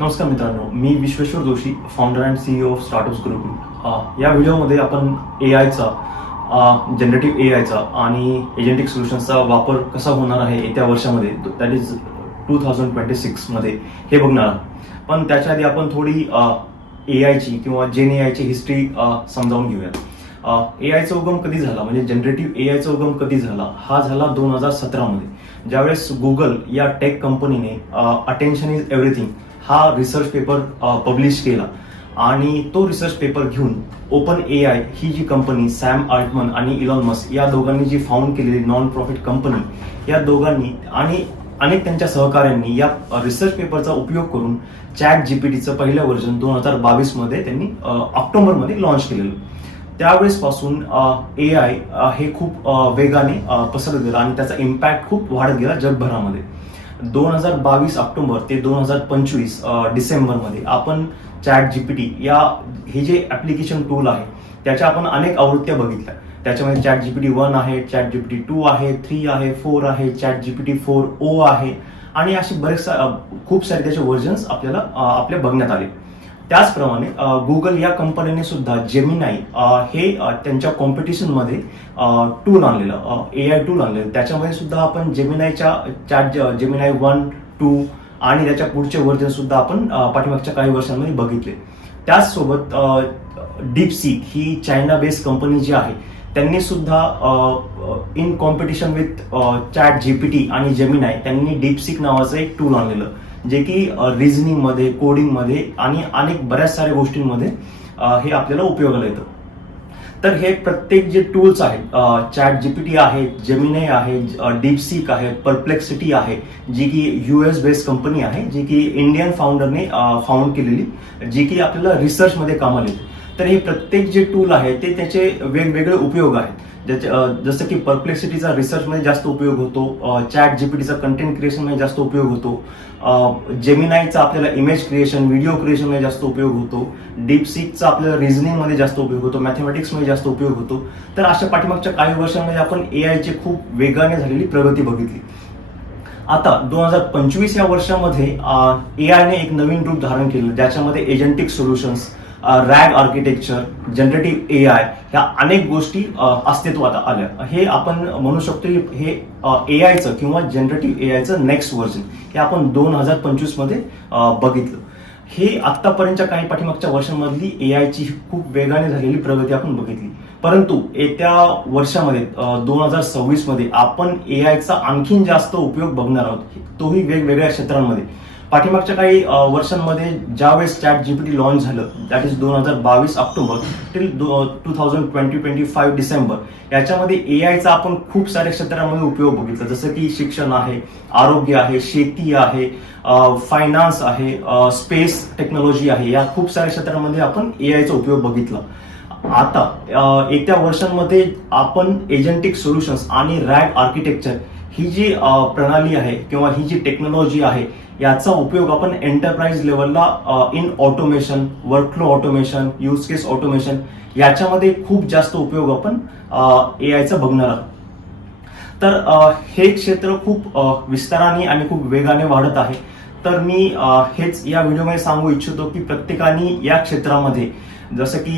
नमस्कार मित्रांनो, मी Vishweshwar Joshi, founder and CEO of startups group. या व्हिडिओमध्ये आपण एआयचा, जनरेटिव्ह एआयचा आणि एजंटिक सोल्युशन्सचा वापर कसा होणार आहे येत्या वर्षामध्ये, दॅट इज 2026 मध्ये हे बघणार आहोत. पण त्याच्या आधी आपण थोडी एआयची किंवा जेन एआयची हिस्ट्री समजावून घेऊयात. एआयचा उगम कधी झाला, म्हणजे जनरेटिव्ह एआयचा उगम कधी झाला, हा झाला 2017 मध्ये, ज्यावेळेस गुगल या टेक कंपनीने अटेन्शन इज एव्हरीथिंग हा रिसर्च पेपर पब्लिश केला. आणि तो रिसर्च पेपर घेऊन ओपन एआय ही जी कंपनी, सॅम अल्टमन आणि इलॉन मस्क या दोघांनी जी फाउंड केलेली नॉन प्रॉफिट कंपनी, या दोघांनी आणि अनेक त्यांच्या सहकाऱ्यांनी या रिसर्च पेपरचा उपयोग करून चॅट जीपीटीचं पहिलं व्हर्जन 2022 मध्ये त्यांनी ऑक्टोबरमध्ये लॉन्च केलेलं. त्यावेळेस पासून एआय हे खूप वेगाने पसरत गेलं आणि त्याचा इम्पॅक्ट खूप वाढत गेला जगभरामध्ये. 2022 ऑक्टोबर ते 2025 डिसेंबरमध्ये आपण चॅट जीपीटी या हे जे ऍप्लिकेशन टूल आहे त्याच्या आपण अनेक आवृत्त्या बघितल्या. त्याच्यामध्ये चॅट जीपीटी 1 आहे, चॅट जीपीटी 2 आहे, 3 आहे, 4 आहे, चॅट जीपीटी 4o आहे आणि असे बरेच खूप सारे त्याचे व्हर्जन्स आपल्याला आपल्या बघण्यात आले. त्याचप्रमाणे गुगल या कंपनीने सुद्धा जेमिनाई हे त्यांच्या कॉम्पिटिशनमध्ये टूल आणलेलं, एआय टूल आणलेलं. त्याच्यामध्ये सुद्धा आपण जेमिनाई 1, 2 आणि त्याच्या पुढचे व्हर्जन सुद्धा आपण पाठीमागच्या काही वर्षांमध्ये बघितले. त्याचसोबत डीपसीक ही चायना बेस्ड कंपनी जी आहे त्यांनी सुद्धा in competition with chat GPT आणि जेमिनाई त्यांनी डीपसीक नावाचं एक टूल आणलेलं, जे की रिझनिंग मध्ये, कोडिंग मध्ये आणि अनेक बऱ्याच साऱ्या गोष्टींमध्ये हे आपल्याला उपयोगाला येतं. तर हे प्रत्येक जे टूल्स आहेत, चॅट जीपीटी आहे, जेमिनाई आहे, डीपसीक आहे, परप्लेक्सिटी आहे, जी की US बेस्ड कंपनी आहे, जी की इंडियन फाउंडरने फाउंड केलेली, जी की आपल्याला रिसर्चमध्ये कामाला येते. तर हे प्रत्येक जे टूल आहे ते त्याचे वेगवेगळे उपयोग आहेत. जसं की परप्लेक्सिटीचा रिसर्चमध्ये जास्त उपयोग होतो, चॅट जीपीटीचा कंटेंट क्रिएशनमध्ये जास्त उपयोग होतो, जेमिनाईचा आपल्याला इमेज क्रिएशन, व्हिडिओ क्रिएशनमध्ये जास्त उपयोग होतो, डीपसीकचा आपल्याला रिझनिंगमध्ये जास्त उपयोग होतो, मॅथमॅटिक्समध्ये जास्त उपयोग होतो. तर अशा पाठीमागच्या काही वर्षांमध्ये आपण एआयची खूप वेगाने झालेली प्रगती बघितली. आता 2025 या वर्षामध्ये एआयने एक नवीन रूप धारण केलं, ज्याच्यामध्ये agentic solutions, RAG architecture, generative AI ह्या अनेक गोष्टी अस्तित्वात आल्या. हे आपण म्हणू शकतो की हे एआयचं किंवा जनरेटिव्ह एआयचं नेक्स्ट व्हर्जन हे आपण 2025 मध्ये बघितलं. हे आतापर्यंतच्या काही पाठीमागच्या वर्षांमधली एआयची खूप वेगाने झालेली प्रगती आपण बघितली. परंतु येत्या वर्षामध्ये 2026 मध्ये आपण एआयचा आणखीन जास्त उपयोग बघणार आहोत, तोही वेगवेगळ्या क्षेत्रांमध्ये. पाठीमागच्या काही वर्षांमध्ये ज्यावेळेस चॅट जीपीटी लॉन्च झालं, that is 2022 October till 2025 December, याच्यामध्ये एआयचा आपण खूप साऱ्या क्षेत्रांमध्ये उपयोग बघितला. जसं की शिक्षण आहे, आरोग्य आहे, शेती आहे, फायनान्स आहे, स्पेस टेक्नॉलॉजी आहे, या खूप साऱ्या क्षेत्रांमध्ये आपण एआयचा उपयोग बघितला. आता येत्या वर्षांमध्ये आपण एजंटिक सोल्युशन्स आणि रॅग आर्किटेक्चर ही जी प्रणाली आहे किंवा ही जी टेक्नॉलॉजी आहे याचा उपयोग आपण एंटरप्राइज लेवलला in automation, workflow automation, use case automation याच्यामध्ये खूप जास्त उपयोग आपण एआयचा बघणार आहोत. तर हे क्षेत्र खूप विस्ताराने आणि खूप वेगाने वाढत आहे. तर मी हेच या व्हिडिओमध्ये सांगू इच्छितो की प्रत्येकाने या क्षेत्रामध्ये, जसं की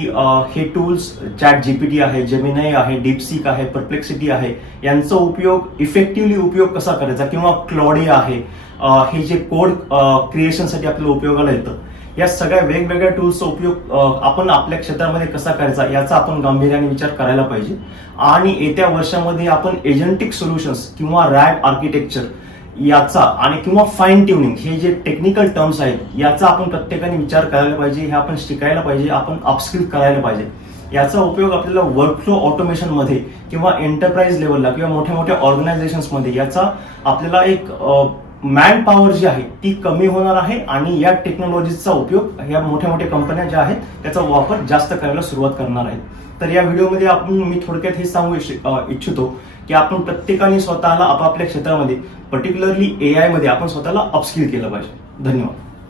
हे टूल्स चॅट जीपीटी आहे, जेमिनाई आहे, डीपसीक आहे, परप्लेक्सिटी आहे, यांचा उपयोग इफेक्टिव्हली उपयोग कसा करायचा, किंवा क्लॉडिया आहे, हे जे कोड क्रिएशनसाठी आपल्याला उपयोगाला येतं, या सगळ्या वेगवेगळ्या टूल्सचा उपयोग आपण आपल्या क्षेत्रामध्ये कसा करायचा याचा आपण गांभीर्याने विचार करायला पाहिजे. आणि येत्या वर्षामध्ये आपण एजंटिक सोल्युशन्स किंवा रॅग आर्किटेक्चर याचा आणि किंवा फाईन ट्युनिंग हे जे टेक्निकल टर्म्स आहेत याचा आपण प्रत्येकाने विचार करायला पाहिजे, हे आपण शिकायला पाहिजे, आपण अपस्किल करायला पाहिजे. याचा उपयोग आपल्याला वर्कफ्लो ऑटोमेशन मध्ये किंवा एंटरप्राइज लेवलला किंवा मोठ्या मोठ्या ऑर्गनायझेशन्समध्ये याचा आपल्याला एक मॅन पॉवर जी आहे ती कमी होणार आहे आणि या टेक्नॉलॉजीचा उपयोग या मोठ्या मोठ्या कंपन्या ज्या आहेत त्याचा वापर जास्त करायला सुरुवात करणार आहेत. तर या व्हिडिओमध्ये मी थोडक्यात हे सांगू इच्छितो की आपण प्रत्येकाने स्वतःला आपापल्या क्षेत्रामध्ये, पर्टिक्युलरली एआय मध्ये आपण स्वतःला अपस्किल केलं पाहिजे. धन्यवाद.